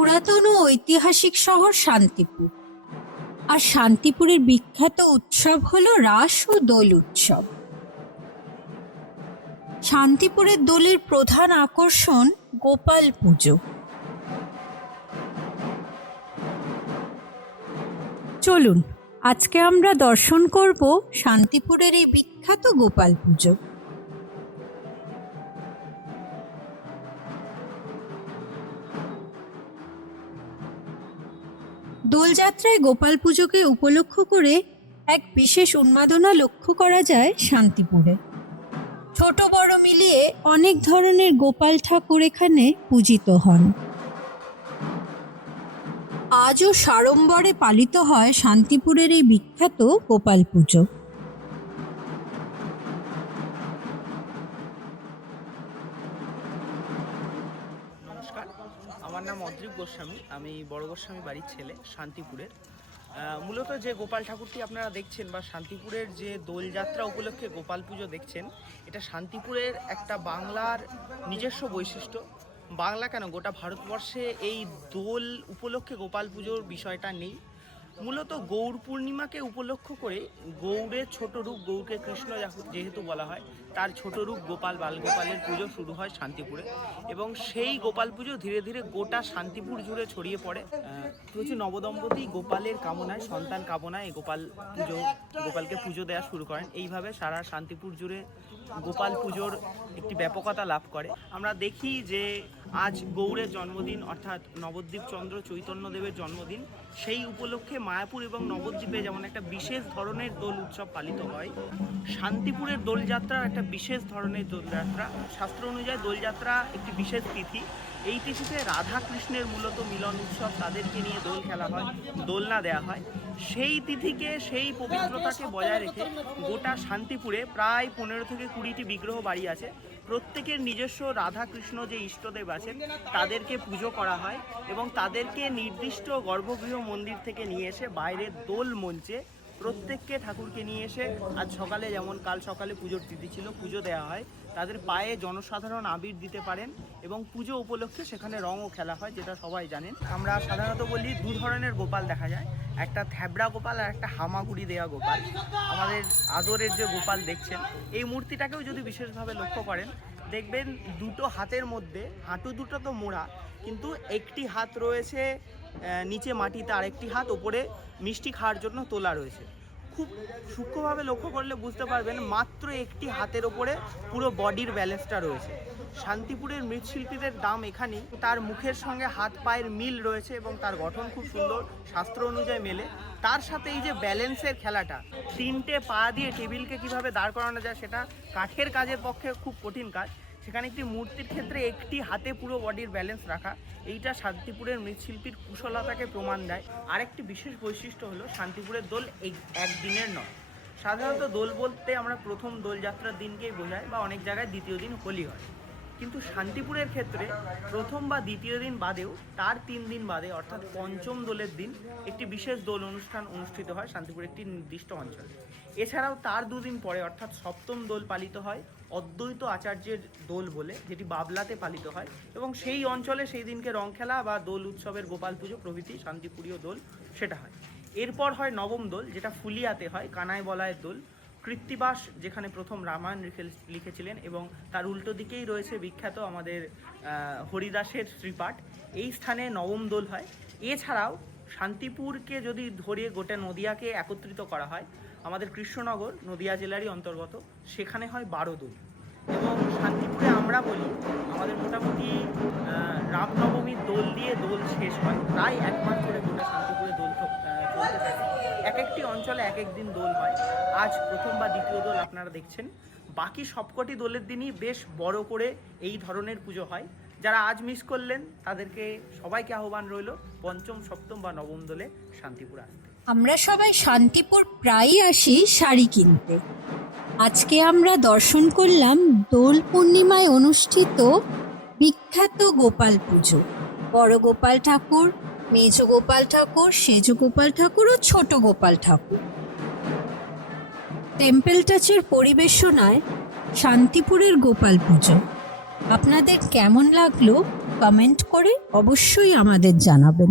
পুরাতন ও ঐতিহাসিক শহর শান্তিপুর। আর শান্তিপুরের বিখ্যাত উৎসব হলো রাস ও দোল উৎসব। শান্তিপুরের দোলের প্রধান আকর্ষণ গোপাল পুজো। চলুন, আজকে আমরা দর্শন করব শান্তিপুরের এই বিখ্যাত গোপাল পুজো। দোলযাত্রায় গোপাল পুজোকে উপলক্ষ করে এক বিশেষ উন্মাদনা লক্ষ্য করা যায় শান্তিপুরে। ছোট বড় মিলিয়ে অনেক ধরনের গোপাল ঠাকুর এখানে পূজিত হন। আজও সাড়ম্বরে পালিত হয় শান্তিপুরের এই বিখ্যাত গোপাল পুজো। গোস্বামী, আমি বড় গোস্বামী বাড়ির ছেলে, শান্তিপুরের। মূলত যে গোপাল ঠাকুরটি আপনারা দেখছেন বা শান্তিপুরের যে দোলযাত্রা উপলক্ষে গোপাল পুজো দেখছেন, এটা শান্তিপুরের একটা বাংলার নিজস্ব বৈশিষ্ট্য। বাংলা কেন? গোটা ভারতবর্ষে এই দোল উপলক্ষে গোপাল পুজোর বিষয়টা নেই। মূলত গৌর পূর্ণিমাকে উপলক্ষ করে গৌরের ছোট রূপ গৌরকে কৃষ্ণ যেহেতু বলা হয়, তার ছোট রূপ গোপাল বালগোপালের পুজো শুরু হয় শান্তিপুরে। এবং সেই গোপাল পুজো ধীরে ধীরে গোটা শান্তিপুর জুড়ে ছড়িয়ে পড়ে। প্রচুর নবদম্পতি গোপালের কামনায়, সন্তান কামনায় গোপাল পুজো, গোপালকে পুজো দেওয়া শুরু করেন। এইভাবে সারা শান্তিপুর জুড়ে গোপাল পুজোর একটি ব্যাপকতা লাভ করে। আমরা দেখি যে আজ গৌরের জন্মদিন, অর্থাৎ নবদ্বীপ চন্দ্র চৈতন্যদেবের জন্মদিন, সেই উপলক্ষে মায়াপুর এবং নবদ্বীপে যেমন একটা বিশেষ ধরনের দোল উৎসব পালিত হয়, শান্তিপুরের দোলযাত্রা একটা বিশেষ ধরনের দোলযাত্রা। শাস্ত্র অনুযায়ী দোলযাত্রা একটি বিশেষ তিথি। এই তিথিতে রাধা কৃষ্ণের মূলত মিলন উৎসব তাদেরকে নিয়ে দোল খেলা হয়, দোলনা দেওয়া হয়। সেই তিথিকে, সেই পবিত্রতাকে বজায় রেখে গোটা শান্তিপুরে প্রায় পনেরো থেকে কুড়িটি বিগ্রহ বাড়ি আছে। প্রত্যেকের নিজস্ব রাধা কৃষ্ণ যে ইষ্টদেব আছেন, তাদেরকে পুজো করা হয় এবং তাদেরকে নির্দিষ্ট গর্ভগৃহ মন্দির থেকে নিয়ে এসে বাইরের দোল মঞ্চে প্রত্যেককে ঠাকুরকে নিয়ে এসে আজ সকালে যেমন কাল সকালে পুজোর তিথি ছিল, পুজো দেওয়া হয়। তাদের পায়ে জনসাধারণ আবির দিতে পারেন এবং পুজো উপলক্ষে সেখানে রঙও খেলা হয়, যেটা সবাই জানেন। আমরা সাধারণত বলি দু ধরনের গোপাল দেখা যায়। একটা থ্যাবড়া গোপাল আর একটা হামাগুড়ি দেওয়া গোপাল। আমাদের আদরের যে গোপাল দেখছেন, এই মূর্তিটাকেও যদি বিশেষভাবে লক্ষ্য করেন, দেখবেন দুটো হাতের মধ্যে, হাঁটু দুটো তো মোড়া, কিন্তু একটি হাত রয়েছে নিচে মাটিতে আরেকটি হাত, ওপরে মিষ্টি খাওয়ার জন্য তোলা রয়েছে। খুব সূক্ষ্মভাবে লক্ষ্য করলে বুঝতে পারবেন, মাত্র একটি হাতের ওপরে পুরো বডির ব্যালেন্সটা রয়েছে। শান্তিপুরের মৃৎশিল্পীদের দাম এখানেই। তার মুখের সঙ্গে হাত পায়ের মিল রয়েছে এবং তার গঠন খুব সুন্দর, শাস্ত্র অনুযায়ী মেলে। তার সাথে এই যে ব্যালেন্সের খেলাটা, তিনটে পা দিয়ে টেবিলকে কীভাবে দাঁড় করানো যায় সেটা কাঠের কাজের পক্ষে খুব কঠিন কাজ। সেখানে একটি মূর্তির ক্ষেত্রে একটি হাতে পুরো বডির ব্যালেন্স রাখা। এইটা শান্তিপুরের মৃৎশিল্পীর কুশলতাকে প্রমাণ দেয়। আরেকটি বিশেষ বৈশিষ্ট্য হলো শান্তিপুরের দোল এক- একদিনের নয়। সাধারণত দোল বলতে আমরা প্রথম দোলযাত্রার দিনকেই বোঝাই বা অনেক জায়গায় দ্বিতীয় দিন হোলি হয়। কিন্তু শান্তিপুরের ক্ষেত্রে প্রথম বা দ্বিতীয় দিন বাদেও তার তিন দিন বাদে, অর্থাৎ পঞ্চম দোলের দিন একটি বিশেষ দোল অনুষ্ঠান অনুষ্ঠিত হয় শান্তিপুরের একটি নির্দিষ্ট অঞ্চলে। এছাড়াও তার দুদিন পরে, অর্থাৎ সপ্তম দোল পালিত হয়, অদ্বৈত আচার্যের দোল বলে, যেটি বাবলাতে পালিত হয়। এবং সেই অঞ্চলে সেই দিনকে রং খেলা বা দোল উৎসবের গোপাল পুজো, প্রভৃতি, শান্তিপুরীয় দোল সেটা হয়। এরপর হয় নবম দোল, যেটা ফুলিয়াতে হয়, কানায় বলায়ের দোল। কৃত্তিবাস, যেখানে প্রথম রামায়ণ লিখে- লিখেছিলেন এবং তার উল্টো দিকেই রয়েছে বিখ্যাত আমাদের হরিদাসের শ্রীপাঠ। এই স্থানে নবম দোল হয়। এছাড়াও শান্তিপুরকে যদি ধরিয়ে গোটা নদিয়াকে একত্রিত করা হয়, আমাদের কৃষ্ণনগর নদিয়া জেলারই অন্তর্গত, সেখানে হয় বারো দোল এবং শান্তিপুরে আমরা বলি, আমাদের মোটামুটি রামনবমীর দোল দিয়ে দোল শেষ হয়। প্রায় এক মাস ধরে গোটা শান্তিপুরে দোল চলতে থাকে। এক একটি অঞ্চলে এক একদিন দোল হয়। আজ প্রথম বা দ্বিতীয় দোল আপনারা দেখছেন। বাকি সবকটি দোলের দিনই বেশ বড় করে এই ধরনের পুজো হয়। যারা আজ মিস করলেন, তাদেরকে সবাইকে আহ্বান রইল, পঞ্চম, সপ্তম বা নবম দোলে শান্তিপুর আসতে। আমরা সবাই শান্তিপুর প্রায়ই আসি শাড়ি কিনতে। আজকে আমরা দর্শন করলাম দোল পূর্ণিমায় অনুষ্ঠিত বিখ্যাত গোপাল পুজো। বড় গোপাল ঠাকুর, মেজ গোপাল ঠাকুর, সেজ গোপাল ঠাকুর ও ছোট গোপাল ঠাকুর। টেম্পল টাচের পরিবেশনায় শান্তিপুরের গোপাল পুজো। আপনাদের কেমন লাগল কমেন্ট করে অবশ্যই আমাদের জানাবেন।